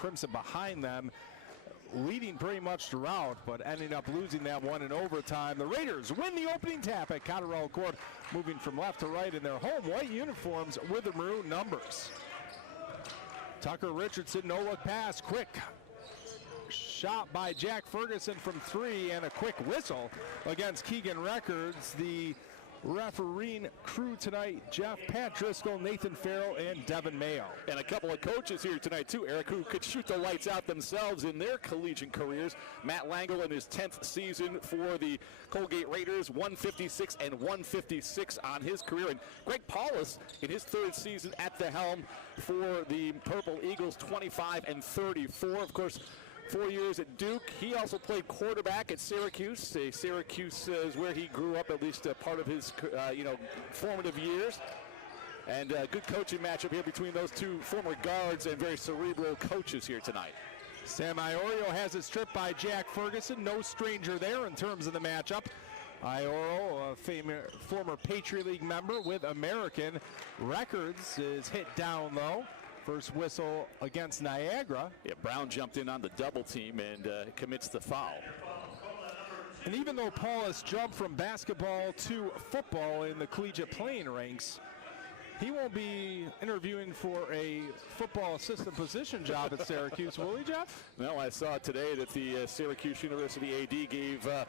Crimson behind them, leading pretty much throughout, but ending up losing that one in overtime. The Raiders win the opening tap at Cotterell Court, moving from left to right in their home white uniforms with the maroon numbers. Tucker Richardson, no-look pass, quick shot by Jack Ferguson from 3, and a quick whistle against Keegan Records. The refereeing crew tonight, Jeff, Pat Driscoll, Nathan Farrell, and Devin Mayo. And a couple of coaches here tonight, too, Eric, who could shoot the lights out themselves in their collegiate careers. Matt Langle in his 10th season for the Colgate Raiders, 156 and 156 on his career. And Greg Paulus in his 3rd season at the helm for the Purple Eagles, 25 and 34. Of course, 4 years at Duke. He also played quarterback at Syracuse. Syracuse is where he grew up, at least a part of his formative years. And a good coaching matchup here between those two former guards and very cerebral coaches here tonight. Sam Iorio has it stripped by Jack Ferguson. No stranger there in terms of the matchup. Iorio, a former Patriot League member with American Records, is hit down though. First whistle against Niagara. Yeah, Brown jumped in on the double team and commits the foul. And even though Paulus jumped from basketball to football in the collegiate playing ranks, he won't be interviewing for a football assistant position job at Syracuse, will he, Jeff? No, I saw today that the Syracuse University AD gave the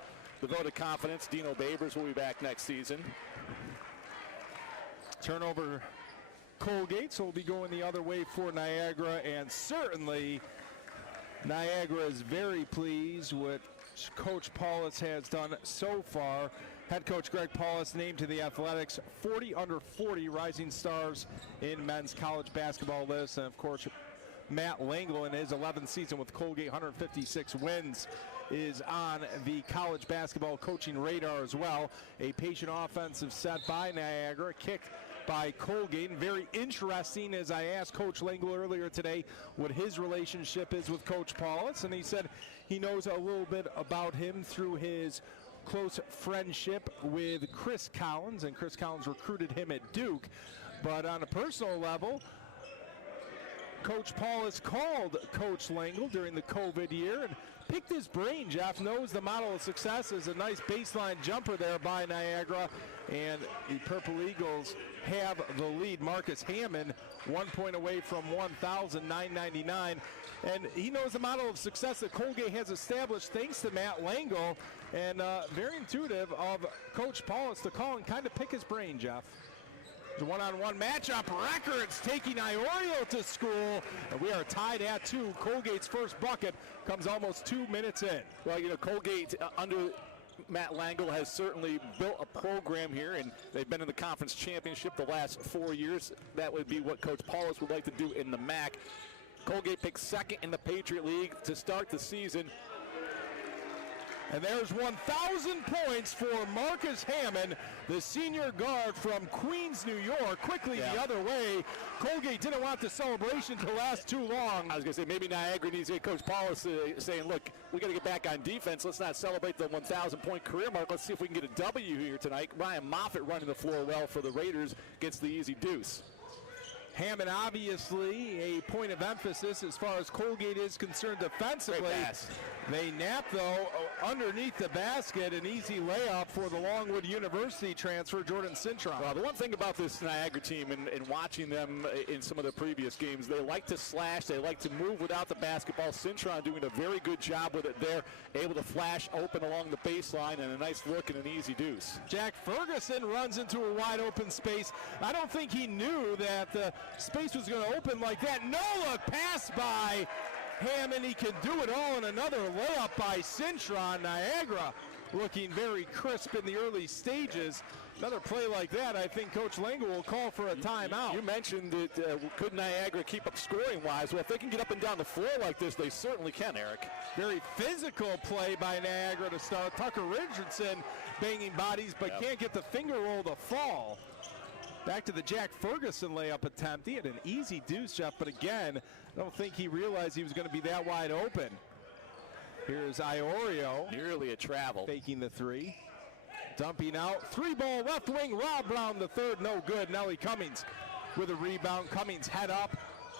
vote of confidence. Dino Babers will be back next season. Turnover Colgate, so we'll be going the other way for Niagara, and certainly Niagara is very pleased with what Coach Paulus has done so far. Head coach Greg Paulus named to the Athletics 40 under 40 rising stars in men's college basketball list, and of course Matt Langle in his 11th season with Colgate, 156 wins, is on the college basketball coaching radar as well. A patient offensive set by Niagara, kicked by Colgate. Very interesting, as I asked Coach Langle earlier today what his relationship is with Coach Paulus, and he said he knows a little bit about him through his close friendship with Chris Collins, and Chris Collins recruited him at Duke. But on a personal level, Coach Paulus called Coach Langle during the COVID year and picked his brain. Jeff knows the model of success is a nice baseline jumper there by Niagara, and the Purple Eagles have the lead. Marcus Hammond 1 point away from 1,999, and he knows the model of success that Colgate has established thanks to Matt Langle, and very intuitive of Coach Paulus to call and kind of pick his brain, Jeff. The one-on-one matchup, Records taking Iorio to school, and we are tied at 2. Colgate's first bucket comes almost 2 minutes in. Well, Colgate under Matt Langle has certainly built a program here, and they've been in the conference championship the last 4 years. That would be what Coach Paulus would like to do in the MAC. Colgate picks second in the Patriot League to start the season. And there's 1,000 points for Marcus Hammond, the senior guard from Queens, New York. Quickly the other way. Colgate didn't want the celebration to last too long. I was going to say, maybe Niagara needs to get Coach Paulus saying, look, we got to get back on defense. Let's not celebrate the 1,000-point career mark. Let's see if we can get a W here tonight. Ryan Moffitt running the floor well for the Raiders, gets the easy deuce. Hammond, obviously, a point of emphasis as far as Colgate is concerned defensively. They nap, though, underneath the basket. An easy layup for the Longwood University transfer, Jordan Cintron. Well, the one thing about this Niagara team and watching them in some of the previous games, they like to slash. They like to move without the basketball. Cintron doing a very good job with it there, able to flash open along the baseline, and a nice look and an easy deuce. Jack Ferguson runs into a wide open space. I don't think he knew that the space was going to open like that. No look pass by Hammond. He can do it all, and another layup by Cintron. Niagara looking very crisp in the early stages. Another play like that, I think Coach Langle will call for a timeout. You mentioned that could Niagara keep up scoring-wise? Well, if they can get up and down the floor like this, they certainly can, Eric. Very physical play by Niagara to start. Tucker Richardson banging bodies, but can't get the finger roll to fall. Back to the Jack Ferguson layup attempt. He had an easy deuce, Jeff, but again, I don't think he realized he was going to be that wide open. Here's Iorio. Nearly a travel. Faking the three. Dumping out. 3-ball left wing. Rob Brown the third. No good. Nelly Cummings with a rebound. Cummings head up.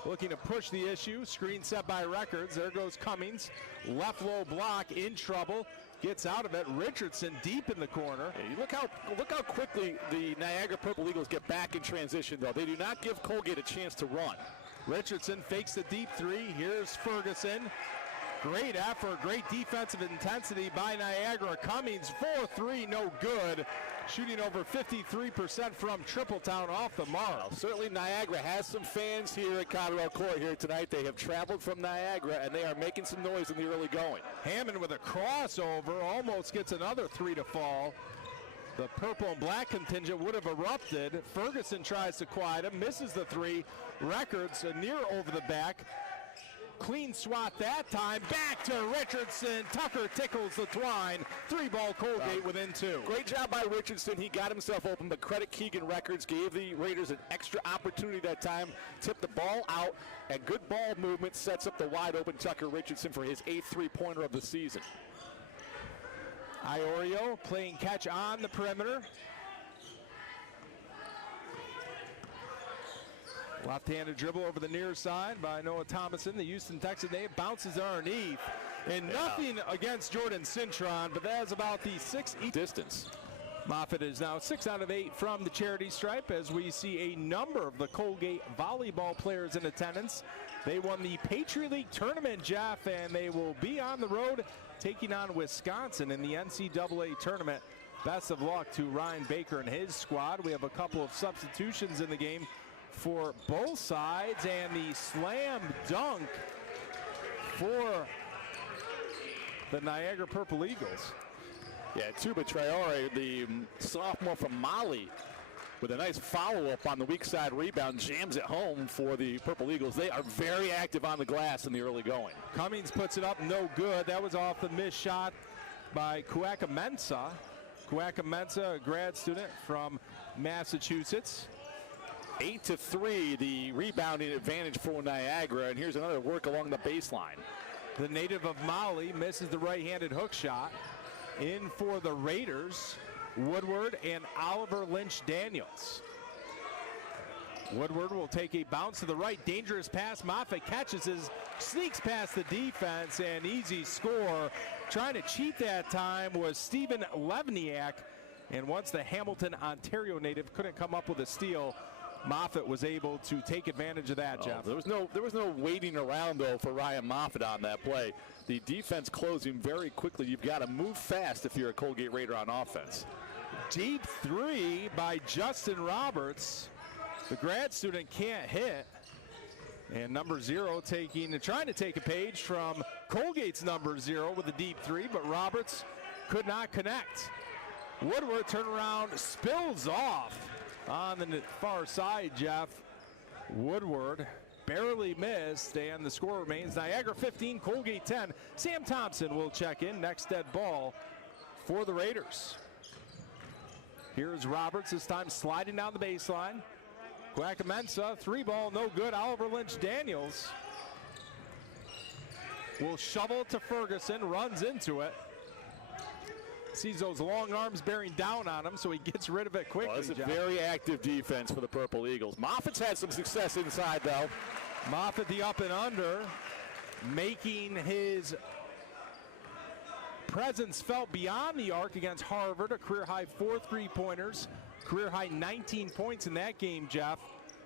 looking to push the issue. Screen set by Records. There goes Cummings. Left low block, in trouble. Gets out of it. Richardson deep in the corner. Hey, look how quickly the Niagara Purple Eagles get back in transition, though. They do not give Colgate a chance to run. Richardson fakes the deep three. Here's Ferguson. Great effort, great defensive intensity by Niagara. Cummings, 4-3, no good. Shooting over 53% from Tripletown off the mark. Well, certainly Niagara has some fans here at Cotterell Court here tonight. They have traveled from Niagara, and they are making some noise in the early going. Hammond with a crossover, almost gets another three to fall. The purple and black contingent would have erupted. Ferguson tries to quiet him, misses the three. Records near over the back. Clean swat that time. Back to Richardson. Tucker tickles the twine. 3-ball Colgate within 2. Great job by Richardson. He got himself open, but credit Keegan Records. Gave the Raiders an extra opportunity that time. Tipped the ball out, and good ball movement sets up the wide open Tucker Richardson for his 8th three-pointer of the season. Iorio playing catch on the perimeter. Left-handed dribble over the near side by Noah Thomason. The Houston Texan native bounces underneath. And nothing against Jordan Cintron, but that's about the 6 distance. Moffitt is now 6 out of 8 from the charity stripe as we see a number of the Colgate volleyball players in attendance. They won the Patriot League tournament, Jeff, and they will be on the road taking on Wisconsin in the NCAA tournament. Best of luck to Ryan Baker and his squad. We have a couple of substitutions in the game for both sides, and the slam dunk for the Niagara Purple Eagles. Yeah, Tuba Traore, the sophomore from Mali, with a nice follow-up on the weak side rebound, jams it home for the Purple Eagles. They are very active on the glass in the early going. Cummings puts it up, no good. That was off the missed shot by Kuaka Mensah. Kuaka Mensah, a grad student from Massachusetts. 8-3, the rebounding advantage for Niagara, and here's another work along the baseline. The native of Mali misses the right-handed hook shot. In for the Raiders, Woodward and Oliver Lynch Daniels. Woodward will take a bounce to the right, dangerous pass. Moffitt catches his, sneaks past the defense, and easy score. Trying to cheat that time was Stephen Levniak, and once the Hamilton, Ontario native couldn't come up with a steal, Moffitt was able to take advantage of that, Jeff. There was no waiting around, though, for Ryan Moffitt on that play. The defense closing very quickly. You've got to move fast if you're a Colgate Raider on offense. Deep three by Justin Roberts. The grad student can't hit. And number 0 trying to take a page from Colgate's number 0 with a deep three, but Roberts could not connect. Woodward turnaround, spills off on the far side, Jeff. Woodward barely missed, and the score remains Niagara 15, Colgate 10. Sam Thompson will check in, next dead ball for the Raiders. Here's Roberts, this time sliding down the baseline. Kuaka Mensah, 3-ball, no good. Oliver Lynch Daniels will shovel to Ferguson, runs into it. Sees those long arms bearing down on him, so he gets rid of it quickly. Well, it's a very active defense for the Purple Eagles. Moffitt's had some success inside, though. Moffitt, the up and under, making his presence felt beyond the arc against Harvard. A career-high 4 3-pointers, career-high 19 points in that game, Jeff.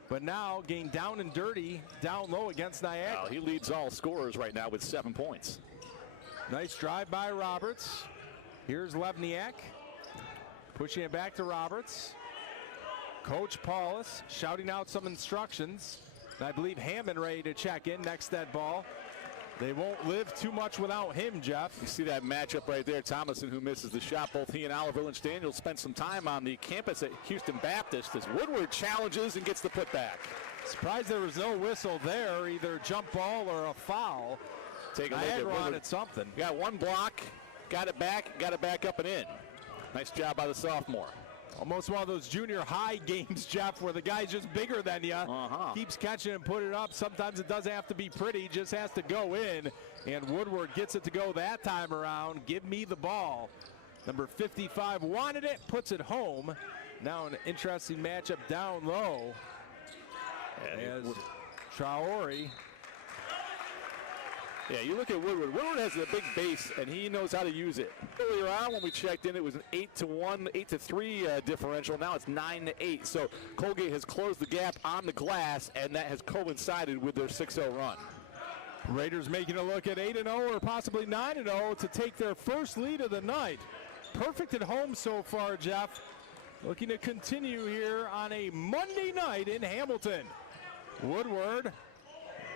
But now getting down and dirty, down low against Niagara. Well, he leads all scorers right now with 7 points. Nice drive by Roberts. Here's Levniak, pushing it back to Roberts. Coach Paulus shouting out some instructions. And I believe Hammond ready to check in, next dead ball. They won't live too much without him, Jeff. You see that matchup right there. Thomason, who misses the shot. Both he and Oliver Lynch Daniels spent some time on the campus at Houston Baptist as Woodward challenges and gets the putback. Surprised there was no whistle there, either jump ball or a foul. Take a look at Woodward. At something. Got one block, got it back up and in. Nice job by the sophomore. Almost one of those junior high games, Jeff, where the guy's just bigger than you. Keeps catching and put it up. Sometimes it doesn't have to be pretty, just has to go in. And Woodward gets it to go that time around. Give me the ball. Number 55 wanted it, puts it home. Now an interesting matchup down low. As Traore. Yeah, you look at Woodward. Woodward has a big base, and he knows how to use it. Earlier on, when we checked in, it was an 8-1, 8-3 differential. Now it's 9-8. So Colgate has closed the gap on the glass, and that has coincided with their 6-0 run. Raiders making a look at 8-0 or possibly 9-0 to take their first lead of the night. Perfect at home so far, Jeff. Looking to continue here on a Monday night in Hamilton. Woodward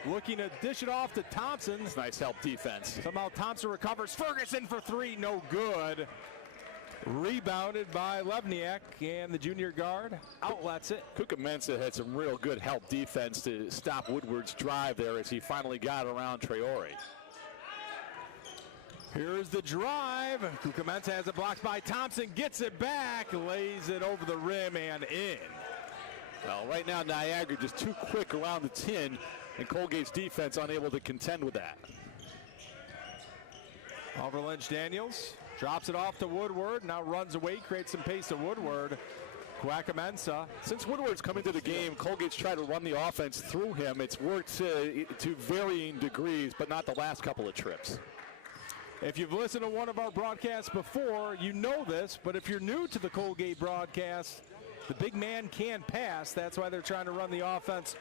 looking to dish it off to Thompson. Nice help defense. Somehow Thompson recovers. Ferguson for three, no good. Rebounded by Levniak, and the junior guard outlets it. Kuka-Mensah had some real good help defense to stop Woodward's drive there as he finally got around Traore. Here's the drive. Kuka-Mensah has it blocked by Thompson, gets it back, lays it over the rim and in. Well, right now Niagara just too quick around the tin, and Colgate's defense unable to contend with that. Oliver Lynch-Daniels drops it off to Woodward, now runs away, creates some pace to Woodward. Kuka-Mensah. Since Woodward's come into the game, Colgate's tried to run the offense through him. It's worked to varying degrees, but not the last couple of trips. If you've listened to one of our broadcasts before, you know this, but if you're new to the Colgate broadcast, the big man can pass. That's why they're trying to run the offense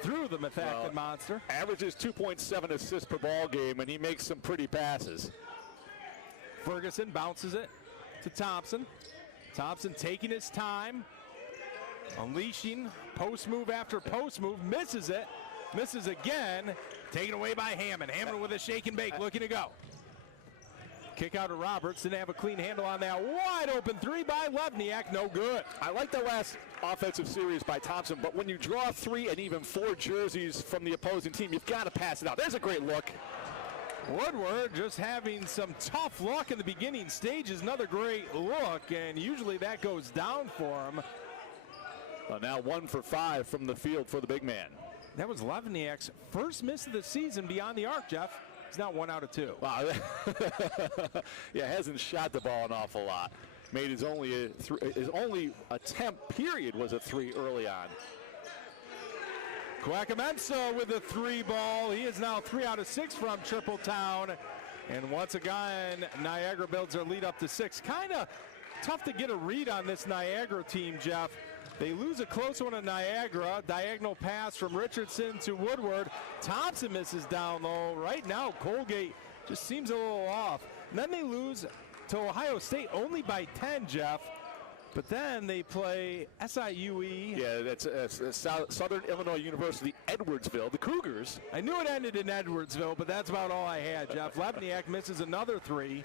through the Methacton monster. Averages 2.7 assists per ball game, and he makes some pretty passes. Ferguson bounces it to Thompson. Thompson taking his time, unleashing post move after post move, misses it, misses again, taken away by Hammond. Hammond with a shake and bake, looking to go. Kick out to Roberts, didn't have a clean handle on that. Wide open three by Levniak, no good. I like the last offensive series by Thompson, but when you draw 3 and even 4 jerseys from the opposing team, you've got to pass it out. There's a great look. Woodward just having some tough luck in the beginning stages. Another great look, and usually that goes down for him. Well, now 1 for 5 from the field for the big man. That was Levniak's first miss of the season beyond the arc, Jeff. He's now 1 out of 2. Wow. Yeah, hasn't shot the ball an awful lot. Made his only attempt period was a 3 early on. Kuka-Mensah with a 3 ball. He is now 3 out of 6 from Tripletown. And once again, Niagara builds their lead up to 6. Kind of tough to get a read on this Niagara team, Jeff. They lose a close one to Niagara. Diagonal pass from Richardson to Woodward. Thompson misses down low. Right now, Colgate just seems a little off. And then they lose to Ohio State only by 10, Jeff. But then they play SIUE. Yeah, that's Southern Illinois University, Edwardsville, the Cougars. I knew it ended in Edwardsville, but that's about all I had, Jeff. Levniak misses another 3.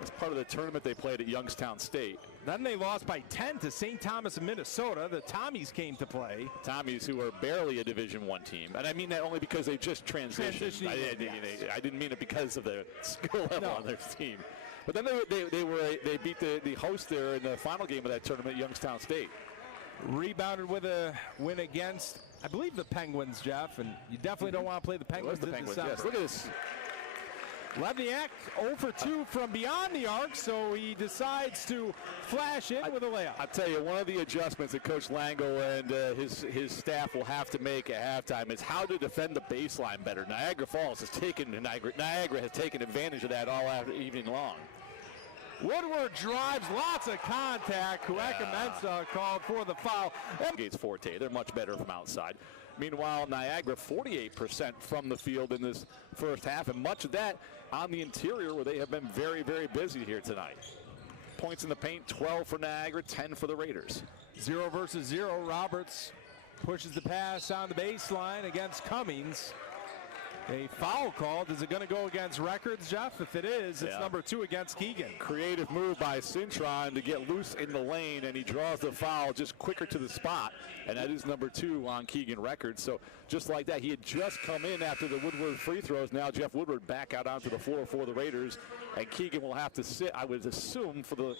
It's part of the tournament they played at Youngstown State. Then they lost by 10 to St. Thomas of Minnesota. The Tommies came to play. Tommies, who are barely a Division I team. And I mean that only because they just transitioned. I didn't mean it because of the skill level on their team. But then they beat the host there in the final game of that tournament, Youngstown State. Rebounded with a win against, I believe, the Penguins, Jeff. And you definitely don't want to play the Penguins in December. Yes. Look at this. Levniak 0 for 2 from beyond the arc, so he decides to flash in with a layup. I'll tell you, one of the adjustments that Coach Lango and his staff will have to make at halftime is how to defend the baseline better. Niagara has taken advantage of that all evening long. Woodward drives, lots of contact. Kuka-Mensah called for the foul. Gates forte, they're much better from outside. Meanwhile, Niagara 48% from the field in this first half, and much of that on the interior where they have been very, very busy here tonight. Points in the paint, 12 for Niagara, 10 for the Raiders. 0 versus 0. Roberts pushes the pass on the baseline against Cummings. A foul called. Is it going to go against Records, Jeff? If it is, it's number 2 against Keegan. Creative move by Cintron to get loose in the lane, and he draws the foul just quicker to the spot, and that is number 2 on Keegan Records. So just like that, he had just come in after the Woodward free throws. Now Jeff Woodward back out onto the floor for the Raiders, and Keegan will have to sit, I would assume, for the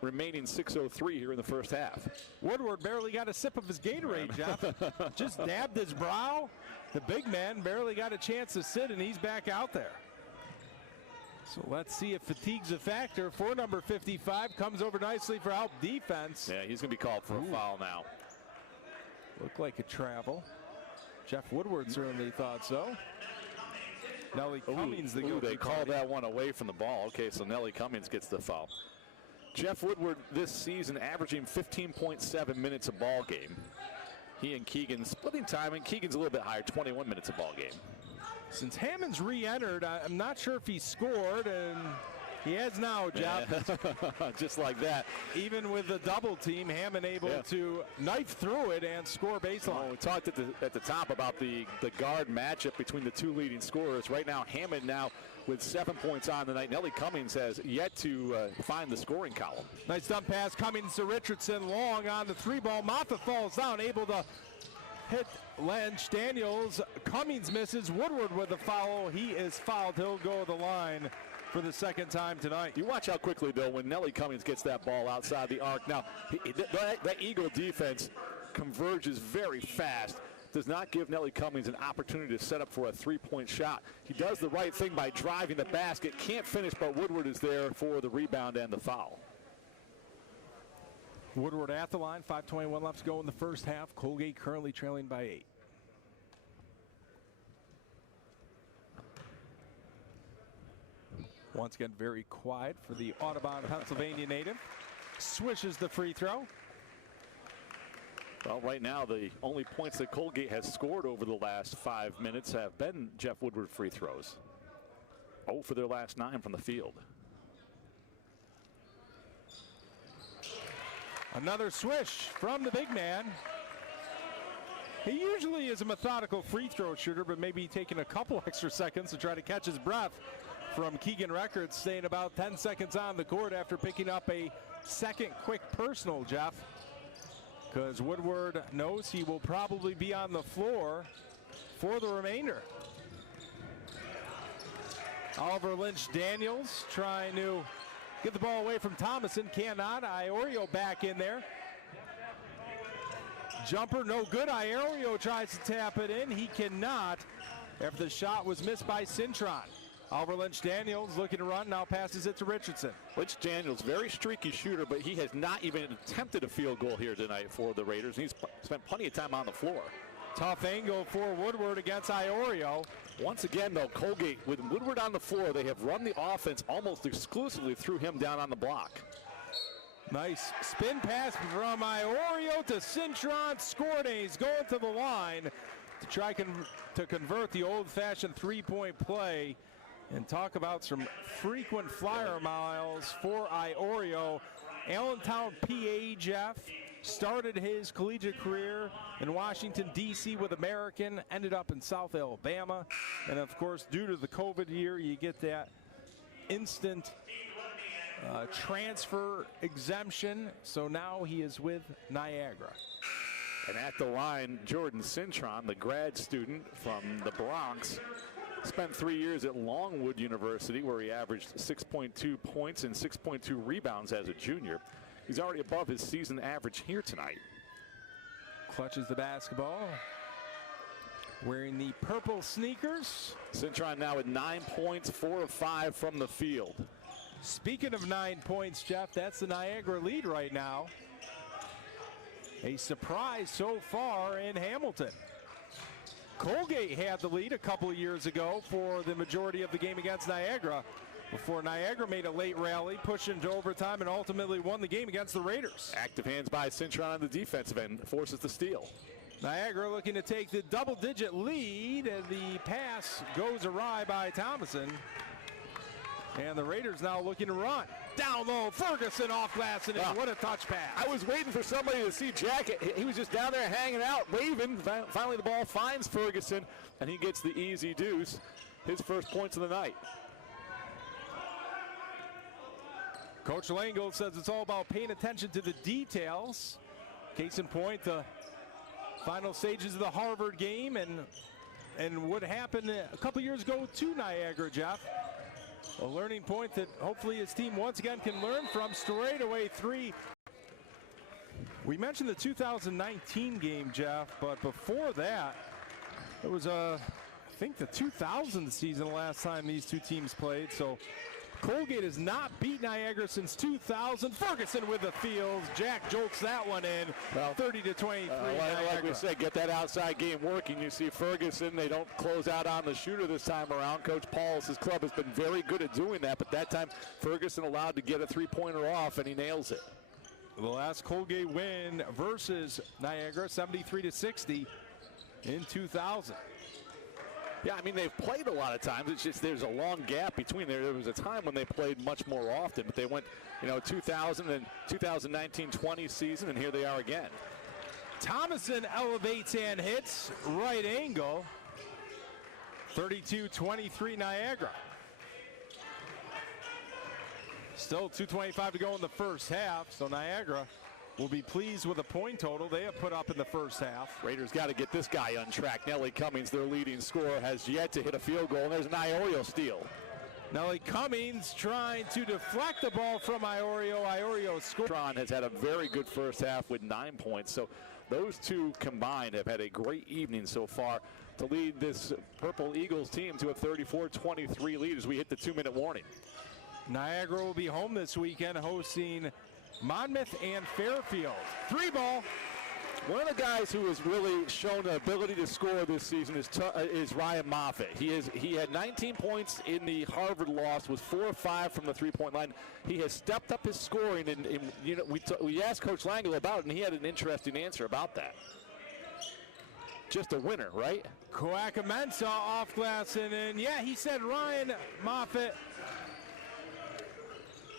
remaining 6:03 here in the first half. Woodward barely got a sip of his Gatorade, Jeff. Just dabbed his brow. The big man barely got a chance to sit, and he's back out there. So let's see if fatigue's a factor for number 55. Comes over nicely for help defense. Yeah, he's going to be called for a foul now. Looked like a travel. Jeff Woodward certainly thought so. Nellie Cummings, the guilty they called party. that one away from the ball. Okay, so Nellie Cummings gets the foul. Jeff Woodward this season averaging 15.7 minutes a ball game. He and Keegan splitting time, and Keegan's a little bit higher, 21 minutes a ball game. Since Hammond's re-entered, I'm not sure if he scored, and he has now, Jeff. Yeah. Just like that. Even with the double team, Hammond able to knife through it and score baseline. Well, we talked at the top about the guard matchup between the two leading scorers. Right now, Hammond now with 7 points on the night. Nellie Cummings has yet to find the scoring column. Nice dump pass, Cummings to Richardson, long on the three ball. Moffitt falls down, able to hit Lynch. Daniels, Cummings misses. Woodward with the foul. He is fouled. He'll go to the line for the second time tonight. You watch how quickly, Bill, when Nellie Cummings gets that ball outside the arc. Now, that Eagle defense converges very fast. Does not give Nellie Cummings an opportunity to set up for a three-point shot. He does the right thing by driving the basket. Can't finish, but Woodward is there for the rebound and the foul. Woodward at the line. 5:21 left to go in the first half. Colgate currently trailing by 8. Once again, very quiet for the Audubon, Pennsylvania native. Swishes the free throw. Well, right now, the only points that Colgate has scored over the last 5 minutes have been Jeff Woodward free throws. 0 for their last 9 from the field. Another swish from the big man. He usually is a methodical free throw shooter, but maybe taking a couple extra seconds to try to catch his breath from Keegan Records, staying about 10 seconds on the court after picking up a second quick personal, Jeff. Because Woodward knows he will probably be on the floor for the remainder. Oliver Lynch Daniels trying to get the ball away from Thomason. Cannot. Iorio back in there. Jumper no good. Iorio tries to tap it in. He cannot after the shot was missed by Cintron. Oliver Lynch Daniels looking to run, now passes it to Richardson. Lynch Daniels, very streaky shooter, but he has not even attempted a field goal here tonight for the Raiders. He's spent plenty of time on the floor. Tough angle for Woodward against Iorio. Once again, though, Colgate, with Woodward on the floor, they have run the offense almost exclusively through him down on the block. Nice spin pass from Iorio to Cintron. Scored, and he's going to the line to try to convert the old-fashioned three-point play. And talk about some frequent flyer miles for Iorio. Allentown, PA, Jeff, started his collegiate career in Washington, D.C. with American, ended up in South Alabama. And, of course, due to the COVID year, you get that instant transfer exemption. So now he is with Niagara. And at the line, Jordan Cintron, the grad student from the Bronx, spent 3 years at Longwood University, where he averaged 6.2 points and 6.2 rebounds as a junior. He's already above his season average here tonight. Clutches the basketball, wearing the purple sneakers. Cintron now with 9 points, 4 of 5 from the field. Speaking of 9 points, Jeff, that's the Niagara lead right now. A surprise so far in Hamilton. Colgate had the lead a couple of years ago for the majority of the game against Niagara, before Niagara made a late rally, pushed into overtime, and ultimately won the game against the Raiders. Active hands by Cintron on the defensive end, forces the steal. Niagara looking to take the double-digit lead, and the pass goes awry by Thomason. And the Raiders now looking to run. Down low, Ferguson off glass, and in. What a touch pass. I was waiting for somebody to see Jack. He was just down there hanging out, waving. Finally, the ball finds Ferguson, and he gets the easy deuce. His first points of the night. Coach Langold says it's all about paying attention to the details. Case in point, the final stages of the Harvard game and what happened a couple years ago to Niagara, Jeff. A learning point that hopefully his team once again can learn from. Straightaway three. We mentioned the 2019 game, Jeff, but before that, it was I think the 2000 season the last time these two teams played. So Colgate has not beat Niagara since 2000. Ferguson with the field. Jack jolts that one in. Well, 30-23. like we said, get that outside game working. You see Ferguson, they don't close out on the shooter this time around. Coach Paul's club has been very good at doing that, but that time Ferguson allowed to get a three-pointer off, and he nails it. The last Colgate win versus Niagara, 73-60 in 2000. Yeah, I mean, they've played a lot of times. It's just there's a long gap between there. There was a time when they played much more often, but they went, 2000 and 2019-20 season, and here they are again. Thomason elevates and hits. Right angle. 32-23 Niagara. Still 2:25 to go in the first half, so Niagara will be pleased with the point total they have put up in the first half. Raiders got to get this guy on track. Nelly Cummings, their leading scorer, has yet to hit a field goal, and there's an Iorio steal. Nelly Cummings trying to deflect the ball from Iorio. Iorio scores. Tron has had a very good first half with 9 points, so those two combined have had a great evening so far to lead this Purple Eagles team to a 34-23 lead as we hit the 2-minute warning. Niagara will be home this weekend hosting Monmouth and Fairfield. 3-ball. One of the guys who has really shown the ability to score this season is Ryan Moffitt. He had 19 points in the Harvard loss, was 4 of 5 from the three-point line. He has stepped up his scoring, and we asked Coach Langle about it, and he had an interesting answer about that. Just a winner, right? Kouakamensah off glass and in. Yeah, he said Ryan Moffitt.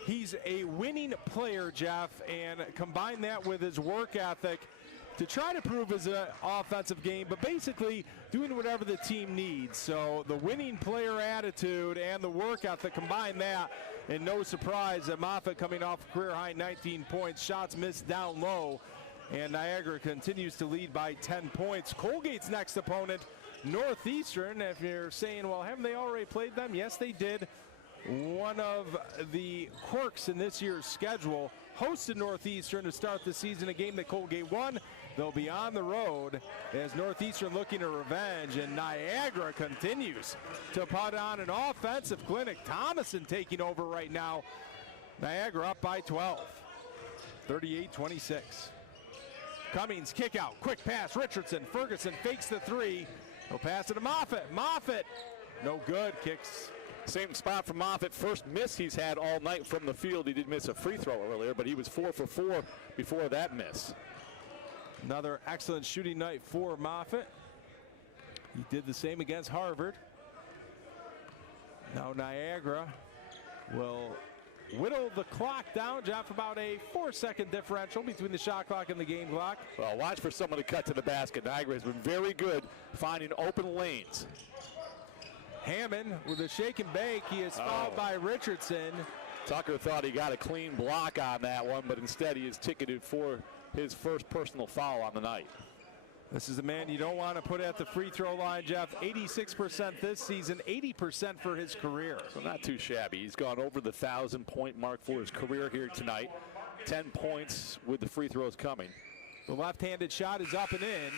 He's a winning player, Jeff, and combine that with his work ethic to try to prove his offensive game, but basically doing whatever the team needs. So the winning player attitude and the work ethic, combine that, and no surprise that Moffitt coming off a career-high 19 points, shots missed down low, and Niagara continues to lead by 10 points. Colgate's next opponent, Northeastern. If you're saying, well, haven't they already played them? Yes, they did. One of the quirks in this year's schedule, hosted Northeastern to start the season, a game that Colgate won. They'll be on the road as Northeastern looking to revenge, and Niagara continues to put on an offensive clinic. Thomason taking over right now. Niagara up by 12, 38-26. Cummings kick out, quick pass, Richardson. Ferguson fakes the three. He'll pass it to Moffitt. Moffitt, no good, kicks. Same spot for Moffitt. First miss he's had all night from the field. He did miss a free throw earlier, but he was 4 for 4 before that miss. Another excellent shooting night for Moffitt. He did the same against Harvard. Now Niagara will whittle the clock down, Jeff, about a 4-second differential between the shot clock and the game clock. Well, watch for someone to cut to the basket. Niagara has been very good finding open lanes. Hammond with a shake and bake. He is fouled by Richardson. Tucker thought he got a clean block on that one, but instead he is ticketed for his first personal foul on the night. This is a man you don't want to put at the free throw line, Jeff. 86% this season, 80% for his career. So not too shabby. He's gone over the 1,000-point mark for his career here tonight. 10 points with the free throws coming. The left-handed shot is up and in.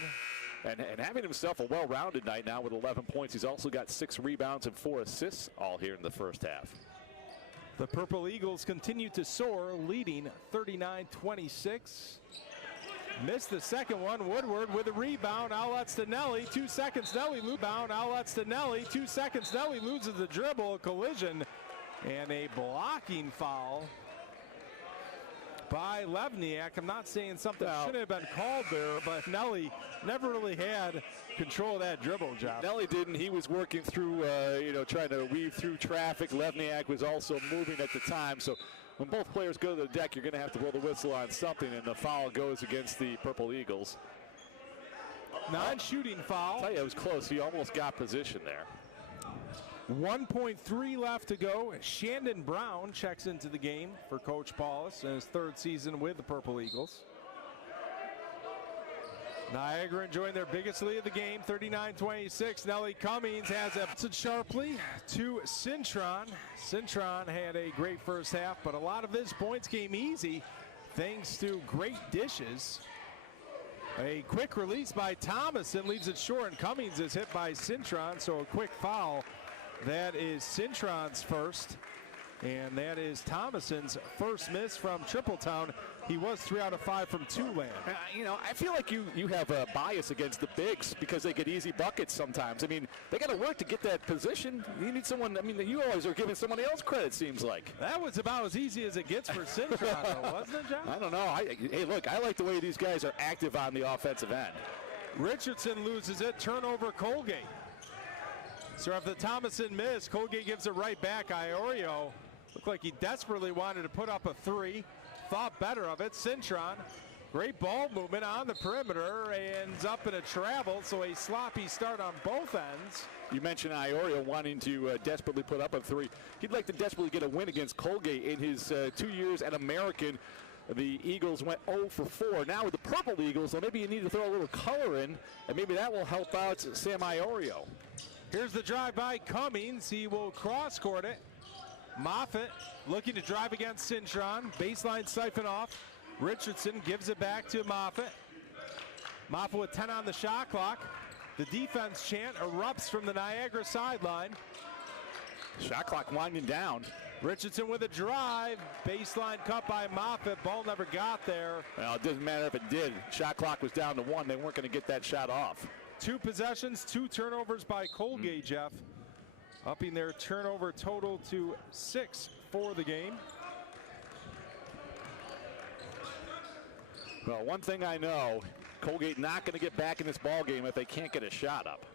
And having himself a well-rounded night now with 11 points. He's also got 6 rebounds and 4 assists all here in the first half. The Purple Eagles continue to soar, leading 39-26. Missed the second one. Woodward with a rebound. Outlets to Nelly. 2 seconds. Nelly rebound. Outlets to Nelly. 2 seconds. Nelly loses the dribble. A collision and a blocking foul by Levniak. I'm not saying something shouldn't have been called there, but Nelly never really had control of that dribble, Jeff. Nelly didn't. He was working through, trying to weave through traffic. Levniak was also moving at the time. So when both players go to the deck, you're going to have to blow the whistle on something, and the foul goes against the Purple Eagles. Non-shooting foul. I'll tell you, it was close. He almost got position there. 1.3 left to go. Shandon Brown checks into the game for Coach Paulus in his 3rd season with the Purple Eagles. Niagara enjoying their biggest lead of the game, 39-26. Nelly Cummings has it sharply to Cintron. Cintron had a great first half, but a lot of his points came easy thanks to great dishes. A quick release by Thomason leaves it short, and Cummings is hit by Cintron, so a quick foul. That is Cintron's first. And that is Thomason's first miss from Tripletown. He was 3 out of 5 from Tulane. You know, I feel like you have a bias against the bigs because they get easy buckets sometimes. I mean, they got to work to get that position. You need someone, I mean, you always are giving someone else credit, seems like. That was about as easy as it gets for Cintron, though, wasn't it, John? I don't know. Hey, look, I like the way these guys are active on the offensive end. Richardson loses it. Turnover, Colgate. So after the Thomason miss, Colgate gives it right back. Iorio looked like he desperately wanted to put up a 3. Thought better of it. Cintron, great ball movement on the perimeter, ends up in a travel, so a sloppy start on both ends. You mentioned Iorio wanting to desperately put up a 3. He'd like to desperately get a win against Colgate. In his 2 years at American, the Eagles went 0 for 4. Now with the Purple Eagles, so maybe you need to throw a little color in, and maybe that will help out Sam Iorio. Here's the drive by Cummings. He will cross-court it. Moffitt looking to drive against Cintron. Baseline siphon off. Richardson gives it back to Moffitt. Moffitt with 10 on the shot clock. The defense chant erupts from the Niagara sideline. Shot clock winding down. Richardson with a drive. Baseline cut by Moffitt. Ball never got there. Well, it doesn't matter if it did. Shot clock was down to 1. They weren't going to get that shot off. 2 possessions, 2 turnovers by Colgate, Jeff. Upping their turnover total to 6 for the game. Well, one thing I know, Colgate not going to get back in this ball game if they can't get a shot up.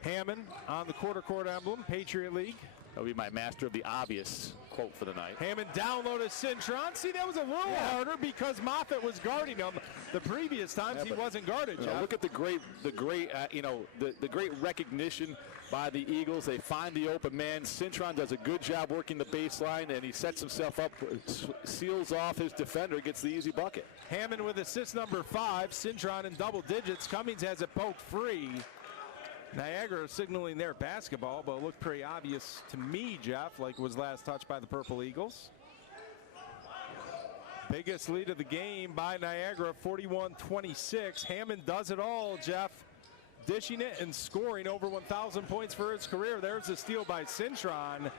Hammond on the quarter court emblem, Patriot League. That'll be my master of the obvious quote for the night. Hammond downloaded Cintron. See, that was a little harder because Moffitt was guarding him. The previous times he wasn't guarded, Jeff. Look at the great recognition by the Eagles. They find the open man. Cintron does a good job working the baseline, and he sets himself up, seals off his defender, gets the easy bucket. Hammond with assist number 5. Cintron in double digits. Cummings has it poked free. Niagara signaling their basketball, but it looked pretty obvious to me, Jeff, like it was last touched by the Purple Eagles. Biggest lead of the game by Niagara, 41-26. Hammond does it all, Jeff. Dishing it and scoring over 1,000 points for his career. There's a steal by Cintron.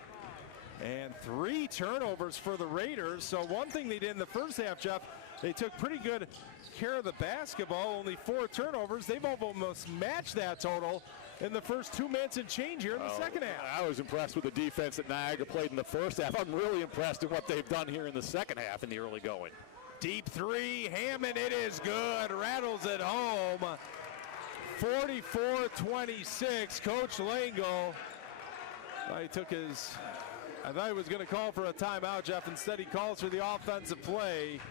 And 3 turnovers for the Raiders. So one thing they did in the first half, Jeff, they took pretty good care of the basketball. Only 4 turnovers. They've almost matched that total in the first 2 minutes and change here in the second half. I was impressed with the defense that Niagara played in the first half. I'm really impressed with what they've done here in the second half in the early going. Deep 3, Hammond, it is good. Rattles it home. 44-26. Coach Langle, I thought he was going to call for a timeout, Jeff. Instead, he calls for the offensive play.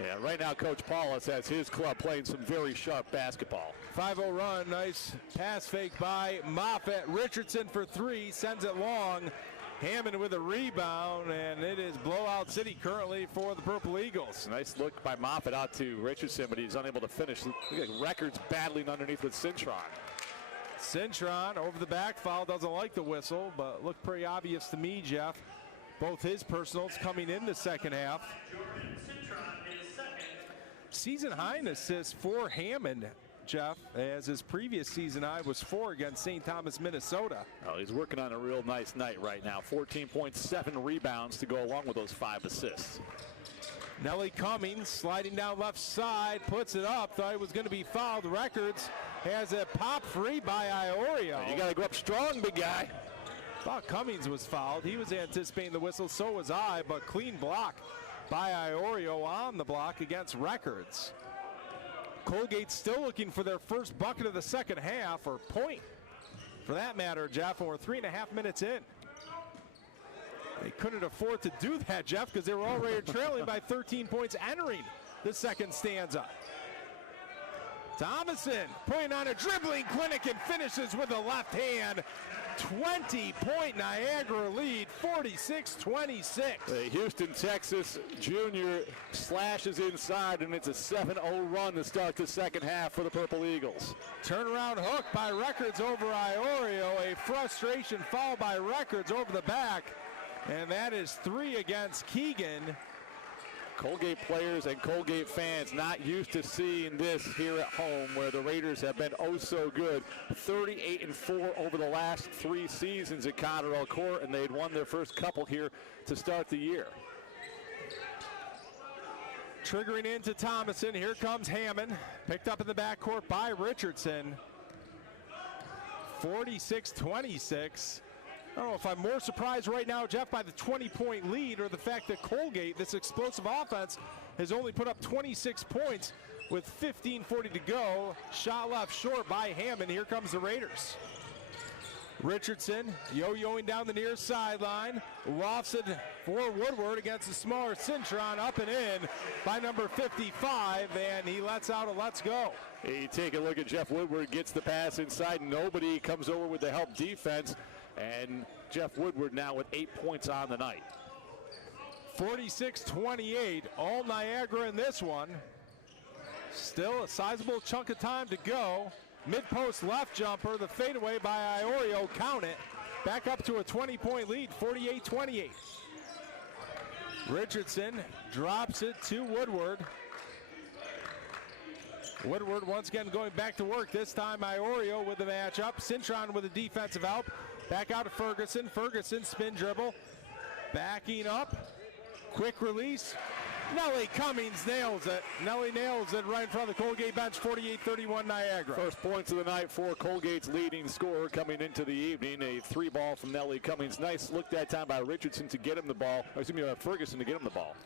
Yeah, right now Coach Paulus has his club playing some very sharp basketball. 5-0 run, nice pass fake by Moffitt. Richardson for 3, sends it long. Hammond with a rebound, and it is blowout city currently for the Purple Eagles. Nice look by Moffitt out to Richardson, but he's unable to finish. Look at Records battling underneath with Cintron. Cintron over the back foul, doesn't like the whistle, but looked pretty obvious to me, Jeff. Both his personals coming in the second half. Season high in assists for Hammond, Jeff, as his previous season high was 4 against St. Thomas, Minnesota. Oh, he's working on a real nice night right now. 14.7 rebounds to go along with those 5 assists. Nelly Cummings sliding down left side, puts it up. Thought it was going to be fouled. Records has it pop free by Iorio. You got to go up strong, big guy. Thought Cummings was fouled. He was anticipating the whistle, so was I, but clean block by Iorio on the block against Records. Colgate still looking for their first bucket of the second half, or point for that matter, Jeff, and we're 3.5 minutes in. They couldn't afford to do that, Jeff, because they were already trailing by 13 points entering the second stanza. Thomason putting on a dribbling clinic and finishes with the left hand. 20-point Niagara lead, 46-26. Houston, Texas junior slashes inside, and it's a 7-0 run to start the second half for the Purple Eagles. Turnaround hook by Records over Iorio. A frustration foul by Records over the back. And that is 3 against Keegan. Colgate players and Colgate fans not used to seeing this here at home, where the Raiders have been oh so good. 38-4 over the last 3 seasons at Cotterell Court, and they'd won their first couple here to start the year. Triggering into Thomason. Here comes Hammond. Picked up in the backcourt by Richardson. 46-26. I don't know if I'm more surprised right now, Jeff, by the 20-point lead or the fact that Colgate, this explosive offense, has only put up 26 points with 15:40 to go. Shot left short by Hammond. Here comes the Raiders. Richardson yo-yoing down the near sideline. Lofts it for Woodward against the smaller Cintron. Up and in by number 55, and he lets out a let's go. You take a look at Jeff Woodward, gets the pass inside. Nobody comes over with the help defense. And Jeff Woodward now with 8 points on the night. 46-28, all Niagara in this one. Still a sizable chunk of time to go. Mid-post left jumper, the fadeaway by Iorio, count it. Back up to a 20-point lead, 48-28. Richardson drops it to Woodward. Woodward once again going back to work. This time Iorio with the matchup. Cintron with the defensive help. Back out to Ferguson. Ferguson spin dribble. Backing up. Quick release. Nellie Cummings nails it. Nellie nails it right in front of the Colgate bench. 48-31 Niagara. First points of the night for Colgate's leading scorer coming into the evening. A 3-ball from Nellie Cummings. Nice look that time by Richardson to get him the ball. Or excuse me, Ferguson to get him the ball.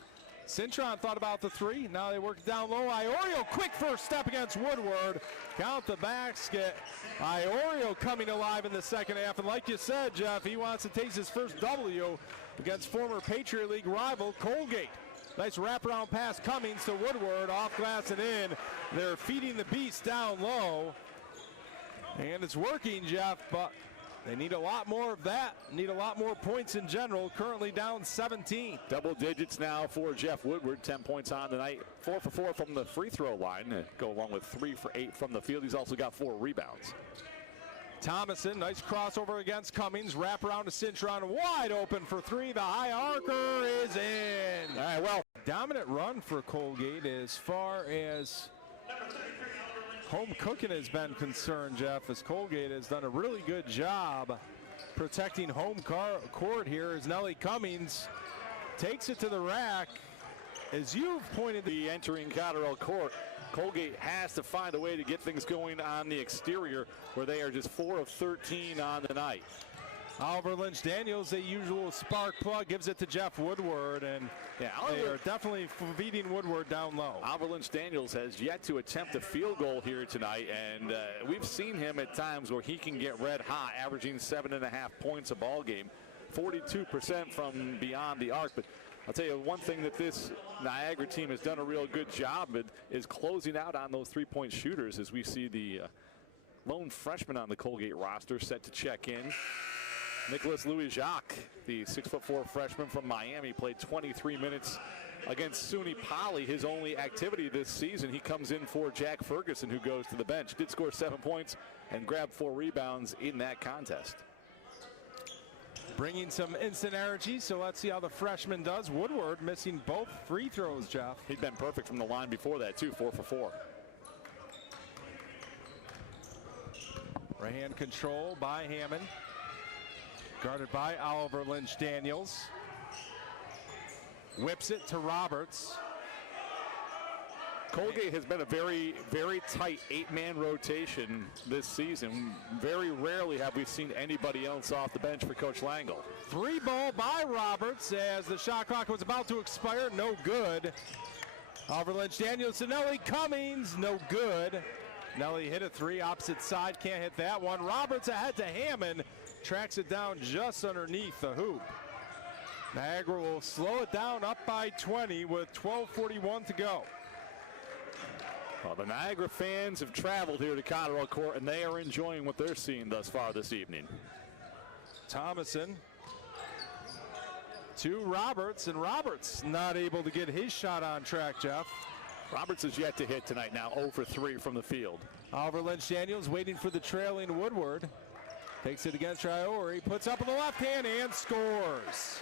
Cintron thought about the 3. Now they work down low. Iorio, quick first step against Woodward. Count the basket. Iorio coming alive in the second half. And like you said, Jeff, he wants to taste his first W against former Patriot League rival Colgate. Nice wraparound pass. Cummings to Woodward. Off glass and in. They're feeding the beast down low. And it's working, Jeff, but they need a lot more of that. Need a lot more points in general. Currently down 17. Double digits now for Jeff Woodward. 10 points on tonight. 4 for 4 from the free throw line. Go along with 3 for 8 from the field. He's also got 4 rebounds. Thomason, nice crossover against Cummings. Wrap around to Cintron. Wide open for 3. The high arcer is in. All right, well, dominant run for Colgate as far as home cooking has been concerned, Jeff, as Colgate has done a really good job protecting home court here as Nellie Cummings takes it to the rack. As you've pointed, the entering Cotterell Court, Colgate has to find a way to get things going on the exterior, where they are just 4 of 13 on the night. Oliver Lynch Daniels, a usual spark plug, gives it to Jeff Woodward, and they are definitely feeding Woodward down low. Oliver Lynch Daniels has yet to attempt a field goal here tonight, and we've seen him at times where he can get red hot, averaging 7.5 points a ball game, 42% from beyond the arc. But I'll tell you one thing that this Niagara team has done a real good job with is closing out on those 3-point shooters, as we see the lone freshman on the Colgate roster set to check in. Nicholas Louis-Jacques, the 6'4" freshman from Miami, played 23 minutes against SUNY Poly, his only activity this season. He comes in for Jack Ferguson, who goes to the bench. Did score 7 points and grabbed 4 rebounds in that contest. Bringing some instant energy, so let's see how the freshman does. Woodward missing both free throws, Jeff. He'd been perfect from the line before that, too, 4 for 4. Right hand control by Hammond. Guarded by Oliver Lynch Daniels. Whips it to Roberts. Colgate has been a very, very tight 8-man rotation this season. Very rarely have we seen anybody else off the bench for Coach Langle. 3-ball by Roberts as the shot clock was about to expire. No good. Oliver Lynch Daniels to Nellie Cummings. No good. Nellie hit a 3 opposite side. Can't hit that one. Roberts ahead to Hammond. Tracks it down just underneath the hoop. Niagara will slow it down, up by 20 with 12:41 to go. Well, the Niagara fans have traveled here to Cotterell Court, and they are enjoying what they're seeing thus far this evening. Thomason to Roberts, and Roberts not able to get his shot on track, Jeff. Roberts is yet to hit tonight, now 0 for 3 from the field. Oliver Lynch Daniels waiting for the trailing Woodward. Takes it against Traore, puts up on the left hand and scores.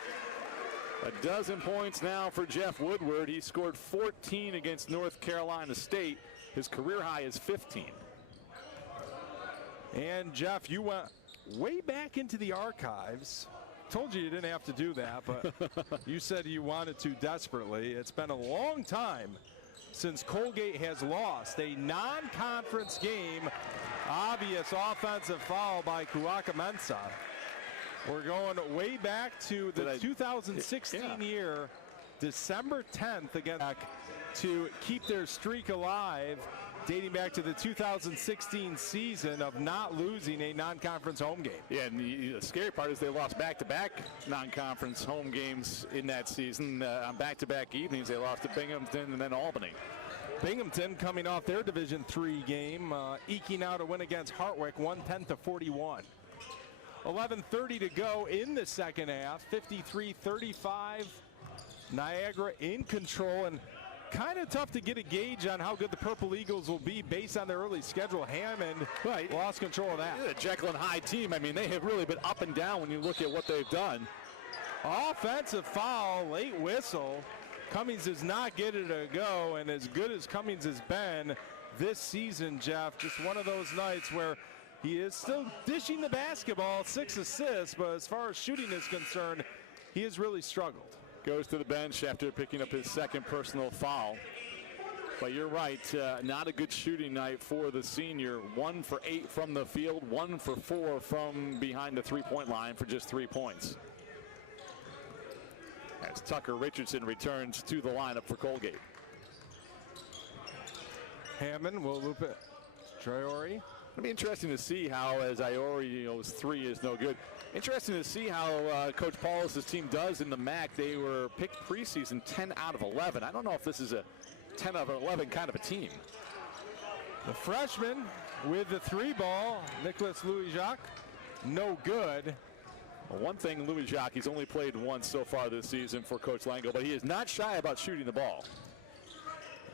A dozen points now for Jeff Woodward. He scored 14 against North Carolina State. His career high is 15. And Jeff, you went way back into the archives. Told you didn't have to do that, but you said you wanted to desperately. It's been a long time since Colgate has lost a non-conference game. Obvious offensive foul by Kuaka Mensah. We're going way back to the 2016 year, December 10th, again, to keep their streak alive, dating back to the 2016 season of not losing a non-conference home game. Yeah, and the scary part is they lost back-to-back non-conference home games in that season. On back-to-back evenings, they lost to Binghamton and then Albany. Binghamton coming off their Division III game, eking out a win against Hartwick, 110-41. 11:30 to go in the second half, 53-35. Niagara in control, and kind of tough to get a gauge on how good the Purple Eagles will be based on their early schedule. Hammond lost control of that. The Jekyll and Hyde team, I mean, they have really been up and down when you look at what they've done. Offensive foul, late whistle. Cummings does not get it a go, and as good as Cummings has been this season, Jeff, just one of those nights where he is still dishing the basketball, 6 assists, but as far as shooting is concerned, he has really struggled. Goes to the bench after picking up his second personal foul. But you're right, not a good shooting night for the senior. 1 for 8 from the field, 1 for 4 from behind the three-point line for just 3 points. As Tucker Richardson returns to the lineup for Colgate. Hammond will loop it. Traore. It'll be interesting to see how, as Iorio's 3 is no good, interesting to see how Coach Paulus' team does in the MAC. They were picked preseason 10 out of 11. I don't know if this is a 10 out of 11 kind of a team. The freshman with the 3 ball, Nicholas Louis-Jacques, no good. Well, one thing, Louis-Jacques, he's only played once so far this season for Coach Lango, but he is not shy about shooting the ball.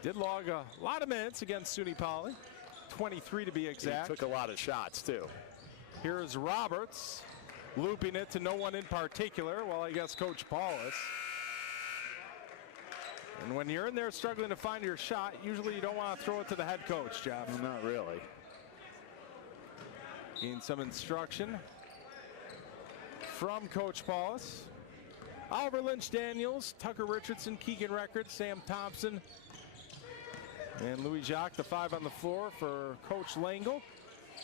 Did log a lot of minutes against SUNY Poly. 23 to be exact. He took a lot of shots, too. Here's Roberts, looping it to no one in particular. Well, I guess Coach Paulus. And when you're in there struggling to find your shot, usually you don't want to throw it to the head coach, Jeff. Not really. Getting some instruction from Coach Paulus. Oliver Lynch Daniels, Tucker Richardson, Keegan Records, Sam Thompson, and Louis-Jacques, the 5 on the floor for Coach Langle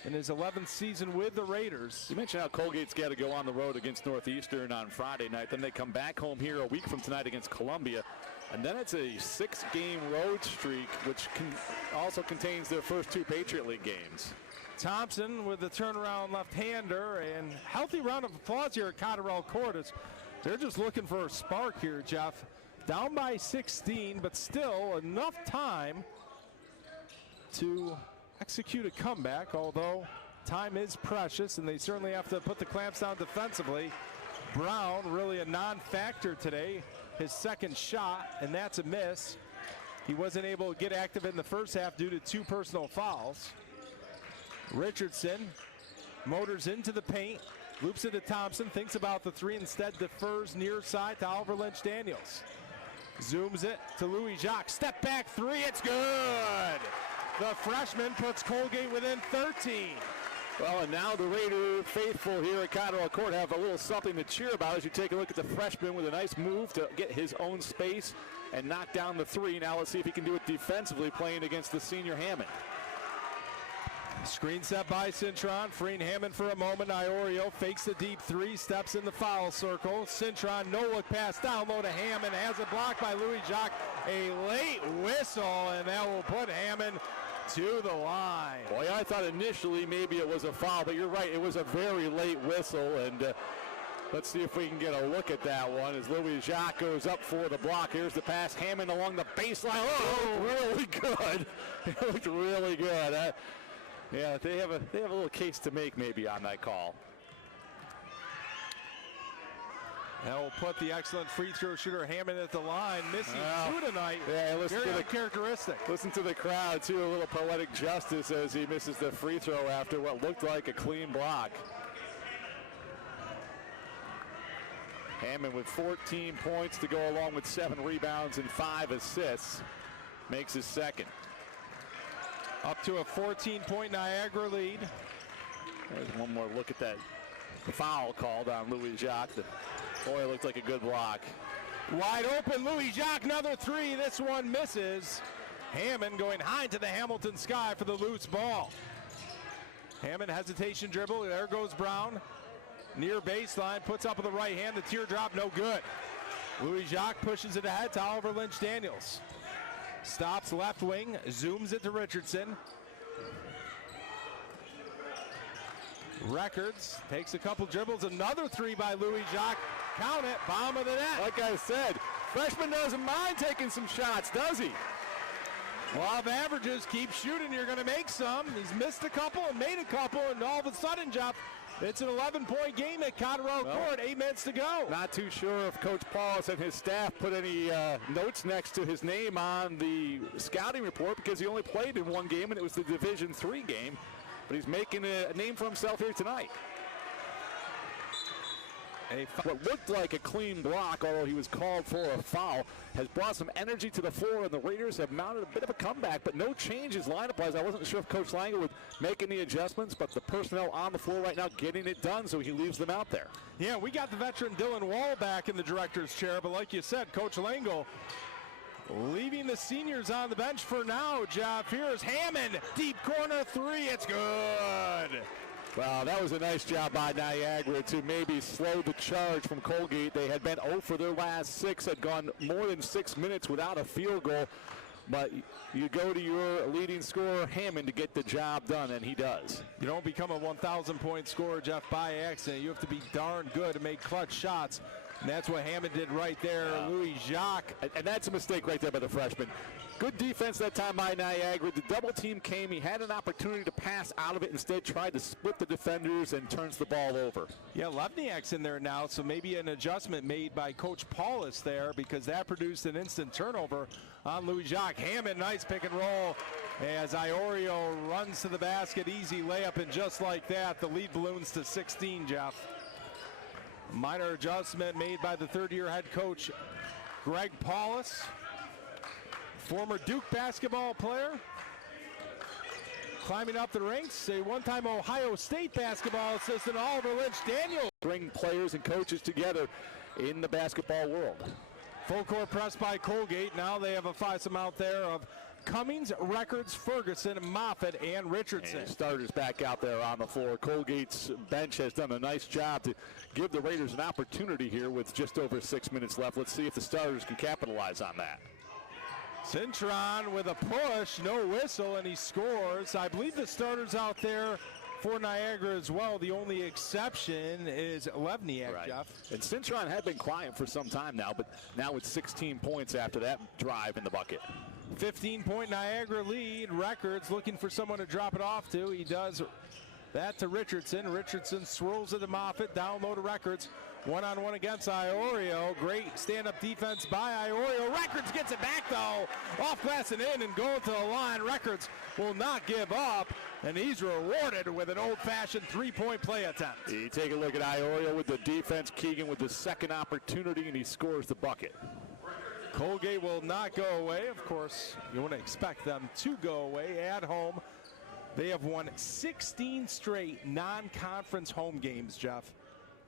in his 11th season with the Raiders. You mentioned how Colgate's got to go on the road against Northeastern on Friday night. Then they come back home here a week from tonight against Columbia. And then it's a 6-game road streak, which also contains their first 2 Patriot League games. Thompson with the turnaround left-hander, and healthy round of applause here at Cotterell Court. They're just looking for a spark here, Jeff. Down by 16, but still enough time to execute a comeback, although time is precious, and they certainly have to put the clamps down defensively. Brown really a non-factor today. His second shot, and that's a miss. He wasn't able to get active in the first half due to 2 personal fouls. Richardson motors into the paint, loops it to Thompson, thinks about the 3, instead defers near side to Oliver Lynch Daniels. Zooms it to Louis-Jacques, step back 3, it's good! The freshman puts Colgate within 13. Well, and now the Raider faithful here at Cotterell Court have a little something to cheer about as you take a look at the freshman with a nice move to get his own space and knock down the 3. Now let's see if he can do it defensively playing against the senior Hammond. Screen set by Cintron, freeing Hammond for a moment. Iorio fakes the deep 3, steps in the foul circle. Cintron, no look pass down low to Hammond, has it blocked by Louis-Jacques. A late whistle, and that will put Hammond to the line. Boy, I thought initially maybe it was a foul, but you're right, it was a very late whistle, and let's see if we can get a look at that one as Louis-Jacques goes up for the block. Here's the pass, Hammond along the baseline. Oh, really good. It looked really good. Yeah, they have a little case to make maybe on that call. That will put the excellent free throw shooter Hammond at the line, missing 2 tonight. Yeah, very uncharacteristic. Listen to the crowd, too, a little poetic justice as he misses the free throw after what looked like a clean block. Hammond with 14 points to go along with 7 rebounds and 5 assists. Makes his second. Up to a 14-point Niagara lead. There's one more look at that foul called on Louis Jacques. Boy, looked like a good block. Wide open, Louis Jacques, another three. This one misses. Hammond going high to the Hamilton sky for the loose ball. Hammond hesitation dribble. There goes Brown. Near baseline, puts up with the right hand. The teardrop, no good. Louis Jacques pushes it ahead to Oliver Lynch-Daniels. Stops left wing, zooms it to Richardson. Records takes a couple dribbles. Another three by Louis Jacques. Count it, bottom of the net. Like I said, freshman doesn't mind taking some shots, does he? Law of averages, keep shooting, you're going to make some. He's missed a couple and made a couple, and all of a sudden, Jeff, it's an 11-point game at Colorado Court, 8 minutes to go. Not too sure if Coach Paulus and his staff put any notes next to his name on the scouting report because he only played in one game, and it was the Division III game. But he's making a name for himself here tonight. What looked like a clean block, although he was called for a foul, has brought some energy to the floor, and the Raiders have mounted a bit of a comeback, but no changes lineup-wise. I wasn't sure if Coach Langer would make any adjustments, but the personnel on the floor right now getting it done, so he leaves them out there. Yeah, we got the veteran Dylan Wall back in the director's chair, but like you said, Coach Langle leaving the seniors on the bench for now. Jeff, here's Hammond, deep corner three, it's good. Well, that was a nice job by Niagara to maybe slow the charge from Colgate. They had been 0 for their last 6, had gone more than 6 minutes without a field goal. But you go to your leading scorer, Hammond, to get the job done, and he does. You don't become a 1,000-point scorer, Jeff, by accident. You have to be darn good to make clutch shots. And that's what Hammond did right there, Louis Jacques. And that's a mistake right there by the freshman. Good defense that time by Niagara. The double team came. He had an opportunity to pass out of it. Instead, tried to split the defenders and turns the ball over. Yeah, Levniak's in there now, so maybe an adjustment made by Coach Paulus there because that produced an instant turnover on Louis Jacques. Hammond, nice pick and roll as Iorio runs to the basket. Easy layup, and just like that, the lead balloons to 16, Jeff. Minor adjustment made by the third-year head coach, Greg Paulus. Former Duke basketball player, climbing up the ranks, a one-time Ohio State basketball assistant, Oliver Lynch-Daniels. Bring players and coaches together in the basketball world. Full court press by Colgate. Now they have a fivesome out there of Cummings, Records, Ferguson, Moffitt, and Richardson. And starters back out there on the floor. Colgate's bench has done a nice job to give the Raiders an opportunity here with just over 6 minutes left. Let's see if the starters can capitalize on that. Cintron with a push, no whistle, and he scores. I believe the starters out there for Niagara as well. The only exception is Levniak, right. Jeff. And Cintron had been quiet for some time now, but now with 16 points after that drive in the bucket. 15-point Niagara lead. Records looking for someone to drop it off to. He does that to Richardson. Richardson swirls it to Moffitt. Down low to Records. One-on-one against Iorio. Great stand-up defense by Iorio. Records gets it back, though. Off glass and in and going to the line. Records will not give up, and he's rewarded with an old-fashioned three-point play attempt. You take a look at Iorio with the defense. Keegan with the second opportunity, and he scores the bucket. Colgate will not go away. Of course, you want to expect them to go away at home. They have won 16 straight non-conference home games, Jeff,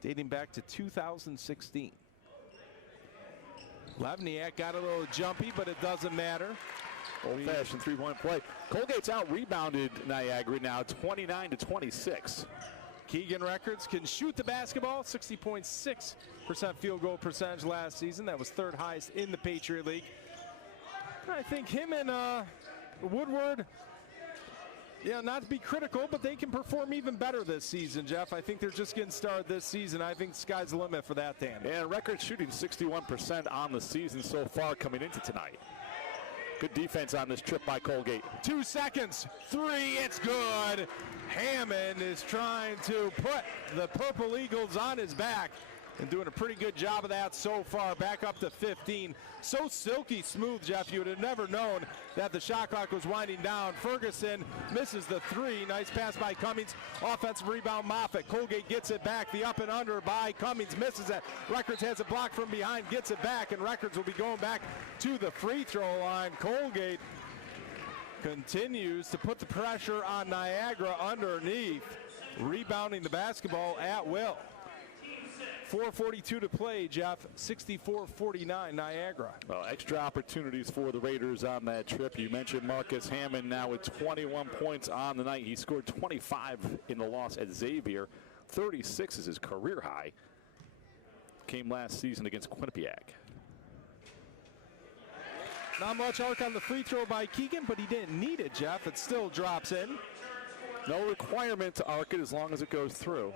dating back to 2016. Levniak got a little jumpy, but it doesn't matter. Old-fashioned three-point play. Colgate's out-rebounded Niagara now 29-26. Keegan Records can shoot the basketball, 60.6% field goal percentage last season. That was third highest in the Patriot League. I think him and Woodward, not to be critical, but they can perform even better this season, Jeff. I think they're just getting started this season. I think the sky's the limit for that tandem. And Records shooting 61% on the season so far coming into tonight. Good defense on this trip by Colgate. 2 seconds, three, it's good. Hammond is trying to put the Purple Eagles on his back. and doing a pretty good job of that so far. Back up to 15. So silky smooth, Jeff. You would have never known that the shot clock was winding down. Ferguson misses the three. Nice pass by Cummings. Offensive rebound, Moffitt. Colgate gets it back. The up and under by Cummings. Misses it. Records has a block from behind. Gets it back, and Records will be going back to the free throw line. Colgate continues to put the pressure on Niagara underneath. Rebounding the basketball at will. 4:42 to play, Jeff. 64-49 Niagara. Well, extra opportunities for the Raiders on that trip. You mentioned Marcus Hammond now with 21 points on the night. He scored 25 in the loss at Xavier. 36 is his career high. Came last season against Quinnipiac. Not much arc on the free throw by Keegan, but he didn't need it, Jeff. It still drops in. No requirement to arc it as long as it goes through.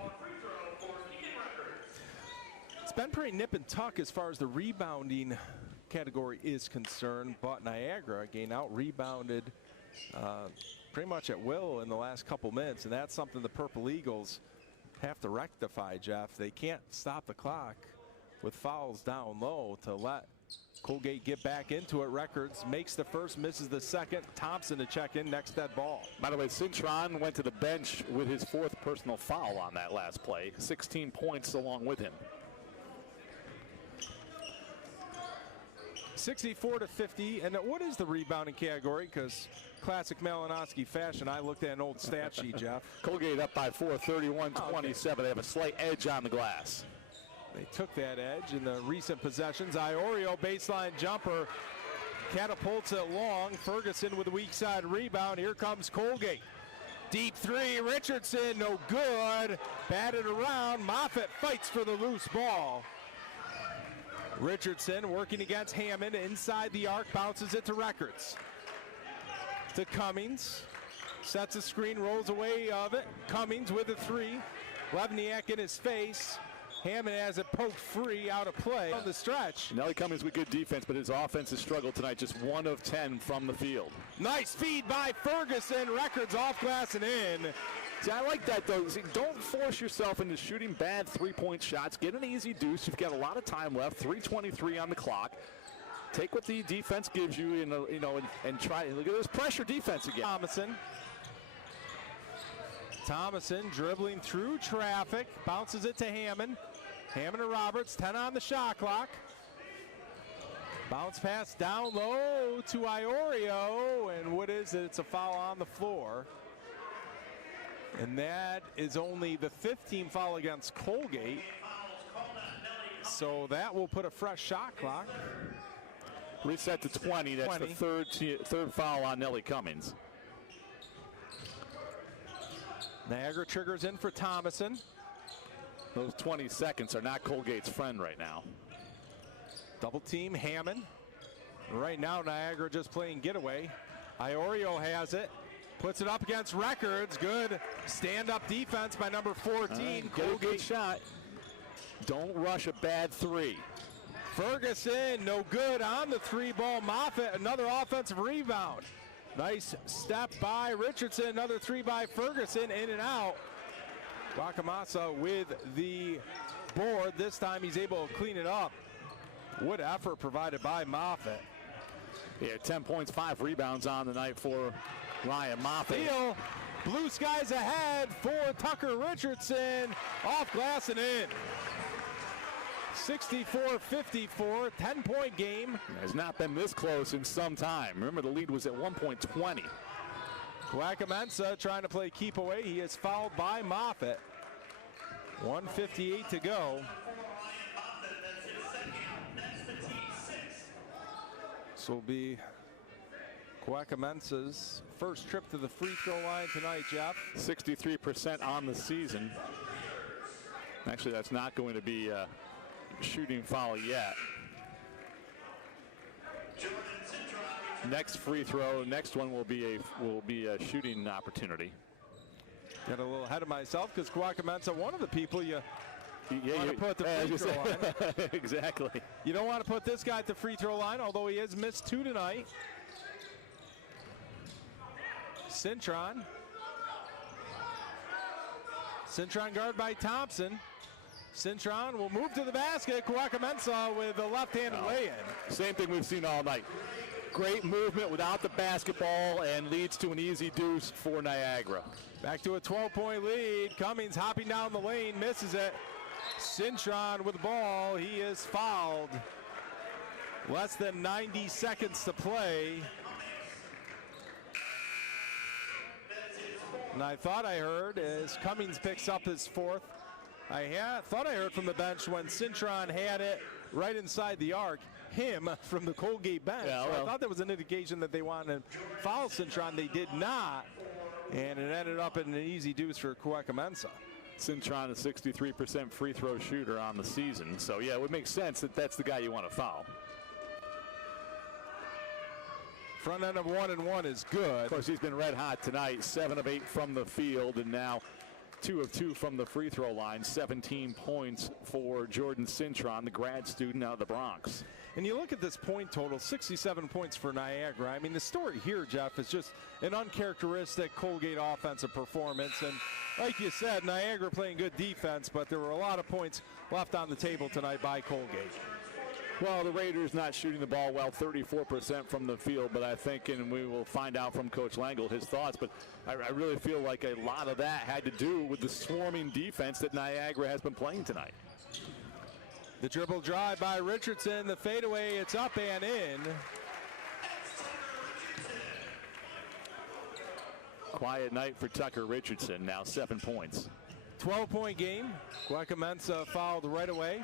It's been pretty nip and tuck as far as the rebounding category is concerned, but Niagara again out-rebounded pretty much at will in the last couple minutes, and that's something the Purple Eagles have to rectify, Jeff. They can't stop the clock with fouls down low to let Colgate get back into it. Records makes the first, misses the second. Thompson to check in next that ball. By the way, Cintron went to the bench with his 4th personal foul on that last play. 16 points along with him. 64-50. And what is the rebounding category? Because classic Malinowski fashion, I looked at an old stat sheet, Jeff. Colgate up by 4, 31-27. They have a slight edge on the glass. They took that edge in the recent possessions. Iorio baseline jumper catapults it long. Ferguson with a weak side rebound. Here comes Colgate. Deep three. Richardson, no good. Batted around. Moffitt fights for the loose ball. Richardson working against Hammond inside the arc. Bounces it to Records. To Cummings. Sets a screen, rolls away of it. Cummings with a three. Levniak in his face. Hammond has it poked free out of play on the stretch. Nelly Cummings with good defense, but his offense has struggled tonight. Just 1 of 10 from the field. Nice feed by Ferguson. Records off glass and in. See, I like that, though. See, don't force yourself into shooting bad three-point shots. Get an easy deuce. You've got a lot of time left. 3:23 on the clock. Take what the defense gives you, and try. Look at this pressure defense again. Thomason dribbling through traffic. Bounces it to Hammond. Hammond to Roberts, 10 on the shot clock. Bounce pass down low to Iorio, and what is it? It's a foul on the floor. And that is only the 15th foul against Colgate. So that will put a fresh shot clock. Reset to 20. That's 20. The third foul on Nelly Cummings. Niagara triggers in for Thomason. Those 20 seconds are not Colgate's friend right now. Double team Hammond. Right now Niagara just playing getaway. Iorio has it. Puts it up against Records. Good stand-up defense by number 14. Colgate shot. Don't rush a bad three. Ferguson, no good on the three ball. Moffitt, another offensive rebound. Nice step by Richardson. Another three by Ferguson. In and out. Wakamasa with the board. This time he's able to clean it up. What effort provided by Moffitt. Yeah, 10 points, 5 rebounds on the night for Ryan Moffitt. Steal. Blue skies ahead for Tucker Richardson. Off glass and in. 64-54, 10-point game. Has not been this close in some time. Remember, the lead was at 1.20. Wakamasa trying to play keep away. He is fouled by Moffitt. 1:58 to go. This will be Kwakamensa's first trip to the free throw line tonight, Jeff. 63% on the season. Actually, that's not going to be a shooting foul yet. Next free throw, next one will be a shooting opportunity. Got a little ahead of myself because Kwakamensa, one of the people you want to put at the free throw line. Exactly. You don't want to put this guy at the free throw line, although he has missed 2 tonight. Cintron guard by Thompson. Cintron will move to the basket. Kawakamensa with a left-handed lay-in. Same thing we've seen all night. Great movement without the basketball and leads to an easy deuce for Niagara. Back to a 12-point lead. Cummings hopping down the lane, misses it. Cintron with the ball. He is fouled. Less than 90 seconds to play. And I thought I heard as Cummings picks up his fourth. I thought I heard from the bench when Cintron had it right inside the arc, him from the Colgate bench. Yeah, well, so I thought that was an indication that they wanted to foul Cintron. They did not, and it ended up in an easy deuce for Kawakamensa. Cintron, a 63% free throw shooter on the season. So, yeah, it would make sense that that's the guy you want to foul. Front end of 1-and-1 is good. Of course, he's been red hot tonight. 7 of 8 from the field, and now 2 of 2 from the free throw line. 17 points for Jordan Cintron, the grad student out of the Bronx. And you look at this point total, 67 points for Niagara. I mean, the story here, Jeff, is just an uncharacteristic Colgate offensive performance. And like you said, Niagara playing good defense, but there were a lot of points left on the table tonight by Colgate. Well, the Raiders not shooting the ball well, 34% from the field, but I think, and we will find out from Coach Langle his thoughts, but I really feel like a lot of that had to do with the swarming defense that Niagara has been playing tonight. The dribble drive by Richardson, the fadeaway, it's up and in. Quiet night for Tucker Richardson, now 7 points. 12-point game. Kawakamensa fouled right away.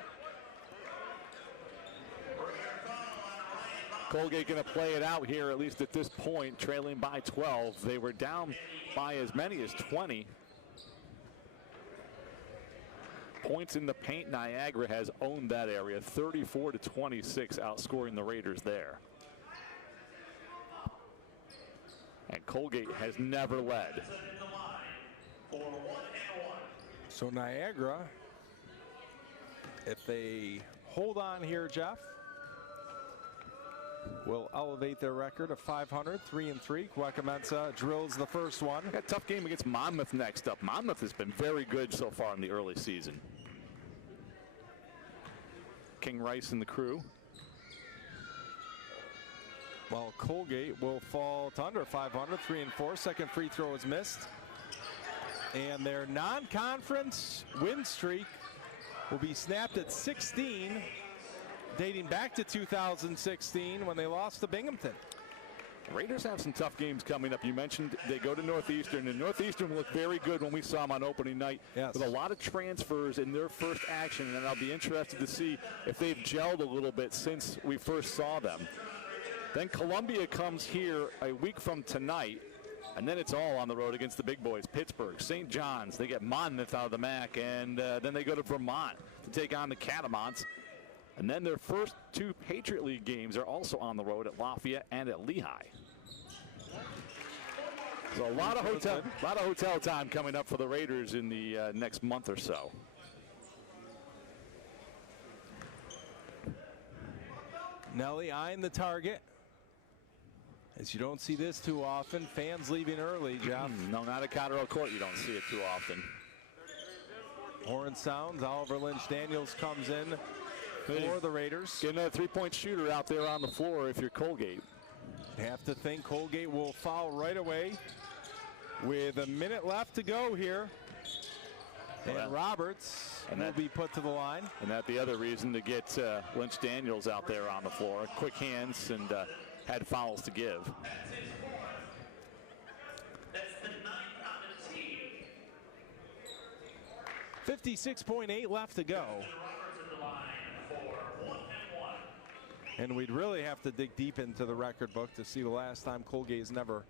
Colgate going to play it out here, at least at this point, trailing by 12. They were down by as many as 20. Points in the paint, Niagara has owned that area, 34-26, outscoring the Raiders there. And Colgate has never led. So Niagara, if they hold on here, Jeff, will elevate their record of 500, 3-3. Kawakamensa drills the first one. Got a tough game against Monmouth next up. Monmouth has been very good so far in the early season. King Rice and the crew. Well, Colgate will fall to under 500, 3-4. Second free throw is missed. And their non-conference win streak will be snapped at 16. Dating back to 2016 when they lost to Binghamton. Raiders have some tough games coming up. You mentioned they go to Northeastern, and Northeastern looked very good when we saw them on opening night. Yes. With a lot of transfers in their first action, and I'll be interested to see if they've gelled a little bit since we first saw them. Then Columbia comes here a week from tonight, and then it's all on the road against the big boys. Pittsburgh, St. John's, they get Monmouth out of the MAC, and then they go to Vermont to take on the Catamounts. And then their first 2 Patriot League games are also on the road at Lafayette and at Lehigh. So a lot of hotel time coming up for the Raiders in the next month or so. Nelly eyeing the target. As you don't see this too often, fans leaving early, Jeff. No, not at Cotterell Court. You don't see it too often. Horn sounds. Oliver Lynch-Daniels comes in for the Raiders. Get another 3-point shooter out there on the floor if you're Colgate. Have to think Colgate will foul right away with a minute left to go here. And Roberts will be put to the line. And that's the other reason to get Lynch-Daniels out there on the floor. Quick hands and had fouls to give. 56.8 left to go. And we'd really have to dig deep into the record book to see the last time Colgate's never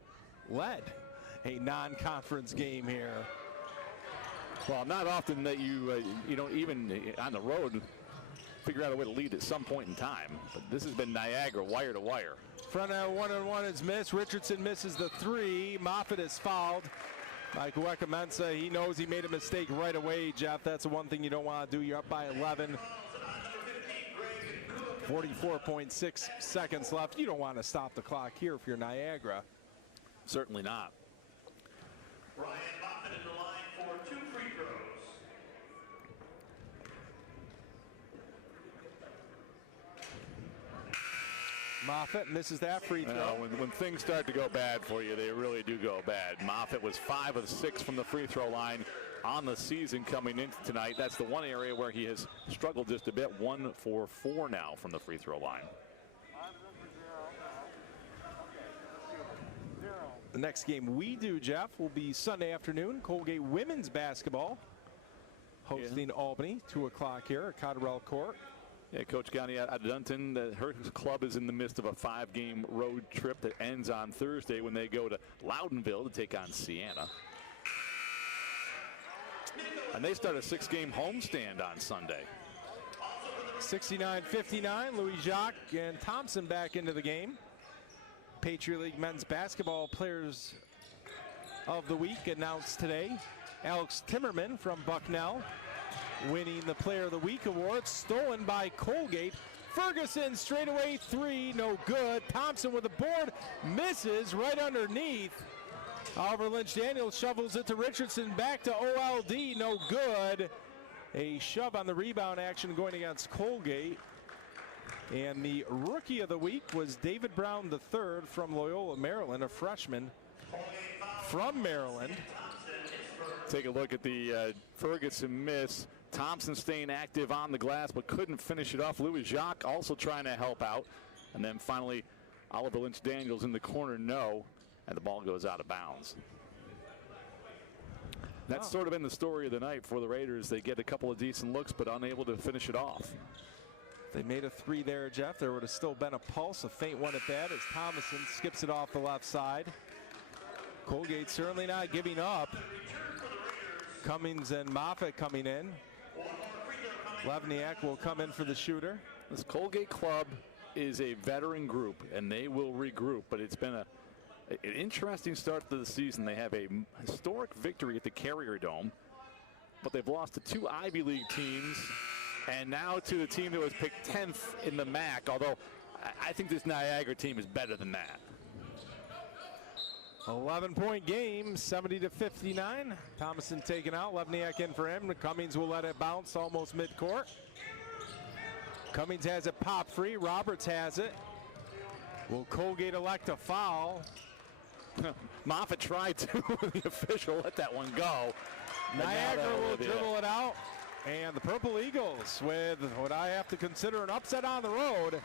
led a non-conference game here. Well, not often that you don't even on the road figure out a way to lead at some point in time. But this has been Niagara wire to wire. Front end 1-on-1 is missed. Richardson misses the 3. Moffitt is fouled by Kawakamensa. He knows he made a mistake right away, Jeff. That's the one thing you don't want to do. You're up by 11. 44.6 seconds left. You don't want to stop the clock here if you're Niagara. Certainly not. Ryan Moffitt in the line for 2 free throws. Moffitt misses that free throw. When things start to go bad for you, they really do go bad. Moffitt was 5 of 6 from the free throw line on the season coming into tonight. That's the one area where he has struggled just a bit. 1 for 4 now from the free throw line. The next game we do, Jeff, will be Sunday afternoon. Colgate women's basketball hosting Albany, 2 o'clock here at Cotterell Court. Yeah, Coach Gani Adunton, her club is in the midst of a 5-game road trip that ends on Thursday when they go to Loudonville to take on Siena. And they start a 6-game homestand on Sunday. 69-59, Louis Jacques and Thompson back into the game. Patriot League men's basketball players of the week announced today. Alex Timmerman from Bucknell winning the Player of the Week award, stolen by Colgate. Ferguson straightaway 3, no good. Thompson with the board, misses right underneath. Oliver Lynch-Daniels shovels it to Richardson, back to OLD, no good. A shove on the rebound action going against Colgate. And the Rookie of the Week was David Brown III from Loyola, Maryland, a freshman from Maryland. Take a look at the Ferguson miss. Thompson staying active on the glass but couldn't finish it off. Louis Jacques also trying to help out. And then finally, Oliver Lynch-Daniels in the corner, no. And the ball goes out of bounds. That's sort of been the story of the night for the Raiders. They get a couple of decent looks but unable to finish it off. They made a 3 there, Jeff. There would have still been a pulse, a faint one at that, as Thomason skips it off the left side. Colgate certainly not giving up. Cummings and Moffitt coming in. Levniak will come in for the shooter. This Colgate club is a veteran group, and they will regroup, but it's been an interesting start to the season. They have a historic victory at the Carrier Dome, but they've lost to 2 Ivy League teams, and now to the team that was picked 10th in the MAC, although I think this Niagara team is better than that. 11-point game, 70-59. Thomason taken out, Levniak in for him. Cummings will let it bounce almost midcourt. Cummings has it pop free, Roberts has it. Will Colgate elect a foul? Moffitt tried to, the official let that one go. Niagara will dribble it out. And the Purple Eagles with what I have to consider an upset on the road,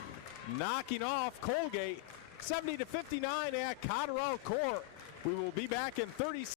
knocking off Colgate 70-59 at Cotterell Court. We will be back in 30 seconds.